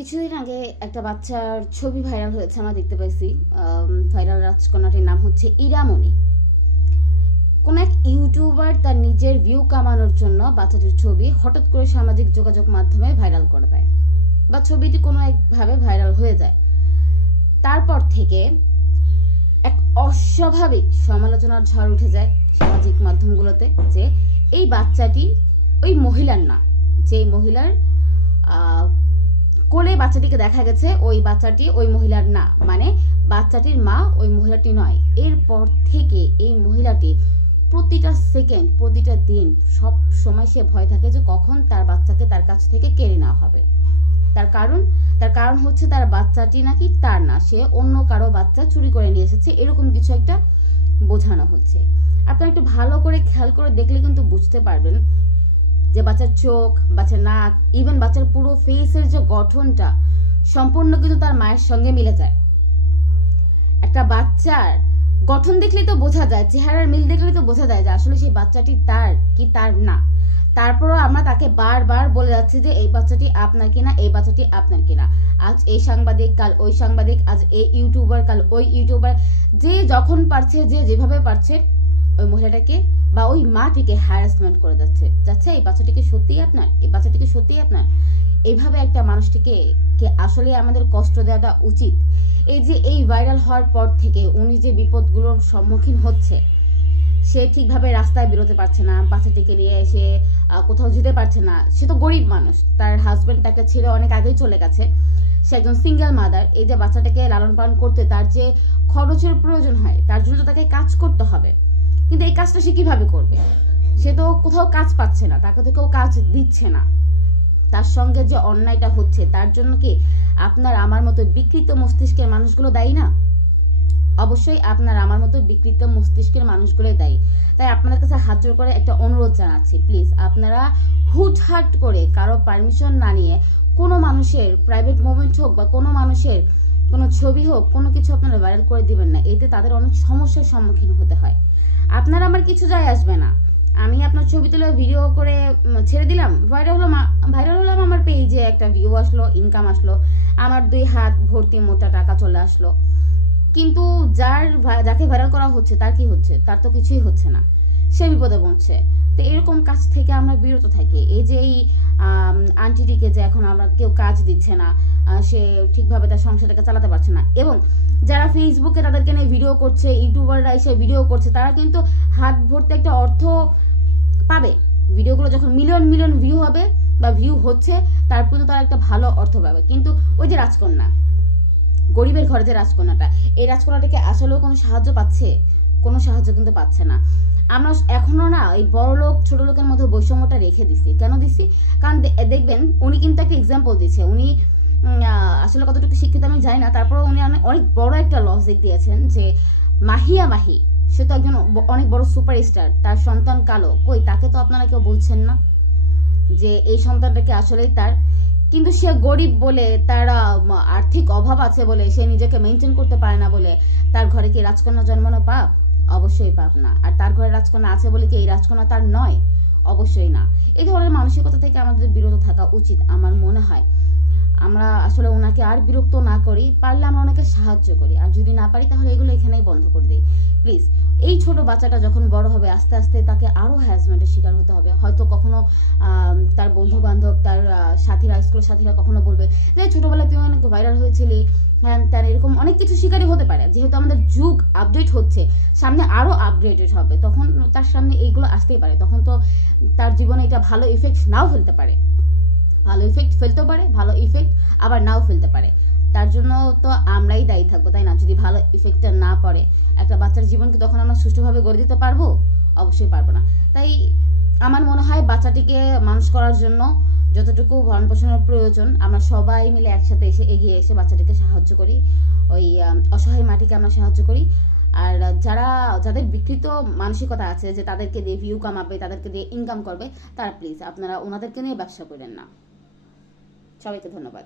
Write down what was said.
কিছুদিন আগে একটা বাচ্চার ছবি ভাইরাল হয়েছে, আমরা দেখতে পাইছি। ভাইরাল রাজকন্যাটির নাম হচ্ছে ইরামণি। কোন এক ইউটিউবার তার নিজের ভিউ কামানোর জন্য বাচ্চাটির ছবি হঠাৎ করে সামাজিক যোগাযোগ মাধ্যমে ভাইরাল করে দেয় বা ছবিটি কোনো একভাবে ভাইরাল হয়ে যায়। তারপর থেকে এক অস্বাভাবিক সমালোচনার ঝড় উঠে যায় সামাজিক মাধ্যমগুলোতে যে এই বাচ্চাটি ওই মহিলার না, যে মহিলার কোলে বাচ্চাটিকে দেখা গেছে, ওই বাচ্চাটি ওই মহিলার না মানে বাচ্চাটির মা ওই মহিলাটি নয়। এরপর থেকে এই মহিলাটি প্রতিটা সেকেন্ড, প্রতিটা দিন সব সময় সে ভয় থাকে যে কখন তার বাচ্চাকে তার কাছ থেকে কেড়ে নেওয়া হবে। তার কারণ? তার কারণ হচ্ছে তার বাচ্চাটি নাকি তার না, সে অন্য কারও বাচ্চা চুরি করে নিয়ে এসেছে, এরকম কিছু একটা বোঝানো হচ্ছে। আপনারা একটু ভালো করে খেয়াল করে দেখলে কিন্তু বুঝতে পারবেন যে বাচ্চার চোখ, বাচ্চার নাক ইভেন বাচ্চার পুরো ফেসের যে গঠনটা সম্পূর্ণ কিন্তু তার মায়ের সঙ্গে মিলে যায়। একটা বাচ্চার গঠন দেখলেই তো বোঝা যায়, চেহারার মিল দেখলেই তো বোঝা যায় যে আসলে সেই বাচ্চাটি তার কি তার না। তারপরও আমরা তাকে বারবার বলে যাচ্ছি যে এই বাচ্চাটি আপনার কিনা, এই বাচ্চাটি আপনার কিনা। আজ এই সাংবাদিক, কাল ওই সাংবাদিক, আজ এই ইউটিউবার, কাল ওই ইউটিউবার, যে যখন পারছে, যে যেভাবে পারছে ওই মহিলাটাকে বা ওই মাটিকে হ্যারাসমেন্ট করে যাচ্ছে। যাচ্ছে এই বাচ্চাটিকে সত্যিই আপনার? এই বাচ্চাটিকে সত্যিই আপনার? এইভাবে একটা মানুষটিকে কে আসলে আমাদের কষ্ট দেওয়াটা উচিত। এই যে এই ভাইরাল হওয়ার পর থেকে উনি যে বিপদগুলোর সম্মুখীন হচ্ছে সে ঠিকভাবে রাস্তায় বেরোতে পারছে না বাচ্চাটিকে নিয়ে সে আহ, কোথাও যেতে পারছে না। সে তো গরিব মানুষ তার হাজবেন্ড তাকে ছেড়ে অনেক আগেই চলে গেছে। সে একজন সিঙ্গেল মাদার এই যে বাচ্চাটাকে লালন পালন করতে তার যে খরচের প্রয়োজন হয় তার জন্য তো তাকে কাজ করতে হবে। কিন্তু এই কাজটা সে কীভাবে করবে? সে তো কোথাও কাজ পাচ্ছে না, তাকে তো কেউ কাজ দিচ্ছে না। তার সঙ্গে যে অন্যায়টা হচ্ছে, তার জন্য কি আপনার আমার মতো বিকৃত মস্তিষ্কের মানুষগুলো দায়ী না? অবশ্যই আপনার আমার মতো বিকৃত মস্তিষ্কের মানুষগুলোই দায়ী। তাই আপনাদের কাছে হাত জোর করে একটা অনুরোধ জানাচ্ছি, প্লিজ আপনারা হুটহাট করে কারও পারমিশন না নিয়ে কোনো মানুষের প্রাইভেট মোমেন্ট হোক বা কোনো মানুষের কোনো ছবি হোক, কোনো কিছু আপনারা ভাইরাল করে দিবেন না। এতে তাদের অনেক সমস্যার সম্মুখীন হতে হয়। আপনার আমার কিছু যায় আসবে না। আমি আপনার ছবি তুলে ভিডিও করে ছেড়ে দিলাম। ভাইরাল হলো ভাইরাল হলাম আমার পেজে একটা ভিউ আসলো ইনকাম আসলো। আমার দুই হাত ভর্তি মোটা টাকা চলে আসলো। কিন্তু যার যাকে ভাইরাল করা হচ্ছে, তার কি হচ্ছে? তার তো কিছুই হচ্ছে না। সে বিপদে পড়ছে। তো এরকম কাজ থেকে আমরা বিরত থাকি। এই যে এই আন্টিটিকে যে এখন আমরা কেউ কাজ দিচ্ছে না সে ঠিকভাবে তার সংসারটাকে চালাতে পারছে না। এবং যারা ফেসবুকে তাদেরকে নিয়ে ভিডিও করছে ইউটিউবাররা এসে ভিডিও করছে, তারা কিন্তু হাত ভর্তি একটা অর্থ পাবে। ভিডিওগুলো যখন মিলিয়ন মিলিয়ন ভিউ হবে বা ভিউ হচ্ছে তারপর তো তারা একটা ভালো অর্থ পাবে। কিন্তু ওই যে রাজকন্যা, গরিবের ঘরে যে রাজকন্যাটা, এই রাজকন্যাটাকে আসলেও কোনো সাহায্য পাচ্ছে? কোনো সাহায্য কিন্তু পাচ্ছে না। আমরা এখনও না এই বড় লোক, ছোট লোকের মধ্যে বৈষম্যটা রেখে দিছি। কেন দিছি? কারণ দেখবেন, উনি কিন্তু একটা এক্সাম্পল দিচ্ছে উনি আসলে কতটুকু শিক্ষিত আমি জানি না। তারপরে উনি অনেক অনেক বড় একটা লজিক দিয়েছেন যে মাহিয়া মাহি, সে তো একজন অনেক বড় সুপারস্টার তার সন্তান কালো। কই, তাকে তো আপনারা কেউ বলছেন না যে এই সন্তানটাকে আসলেই তার? কিন্তু সে গরিব বলে, তার আর্থিক অভাব আছে বলে, সে নিজেকে মেনটেন করতে পারে না বলে তার ঘরে কি রাজকন্যা জন্মানো পাপ? অবশ্যই পাপ না। আর তার ঘরে রাজকন্যা আছে বলে কি এই রাজকন্যা তার নয়? অবশ্যই না। এই ধরনের মানসিকতা থেকে আমাদের বিরত থাকা উচিত, আমার মনে হয়। আমরা আসলে ওনাকে আর বিরক্ত না করি, পারলে আমরা ওনাকে সাহায্য করি। আর যদি না পারি, তাহলে এগুলো এখানেই বন্ধ করে দিই। প্লিজ এই ছোট বাচ্চাটা যখন বড় হবে, আস্তে আস্তে তাকে আরও হ্যারাসমেন্টের শিকার হতে হবে। হয়তো কখনো তার বন্ধু বান্ধব তার সাথীরা স্কুলের সাথীরা কখনো বলবে যে, ছোটোবেলায় তুই অনেক ভাইরাল হয়েছিলি। হ্যাঁ তার এরকম অনেক কিছু শিকারই হতে পারে। যেহেতু আমাদের যুগ আপডেট হচ্ছে, সামনে আরও আপডেটেড হবে, তখন তার সামনে এইগুলো আসতেই পারে। তখন তো তার জীবনে এটা ভালো ইফেক্ট নাও ফেলতে পারে। ভালো ইফেক্ট ফেলতেও পারে, ভালো ইফেক্ট আবার নাও ফেলতে পারে। তার জন্য তো আমরাই দায়ী থাকব, তাই না? যদি ভালো ইফেক্টটা না পড়ে, একটা বাচ্চার জীবনকে তখন আমরা সুষ্ঠুভাবে গড়ে দিতে পারব? অবশ্যই পারব না। তাই আমার মনে হয় বাচ্চাটিকে মানুষ করার জন্য যতটুকু ভরণ পোষণের প্রয়োজন, আমরা সবাই মিলে একসাথে এসে এগিয়ে এসে বাচ্চাটিকে সাহায্য করি। ওই অসহায় মাটিকে আমরা সাহায্য করি। আর যারা, যাদের বিকৃত মানসিকতা আছে, যে তাদেরকে দিয়ে ভিউ কামাবে, তাদেরকে দিয়ে ইনকাম করবে, তারা প্লিজ আপনারা ওনাদেরকে নিয়ে ব্যবসা করেন না। সবাইকে ধন্যবাদ।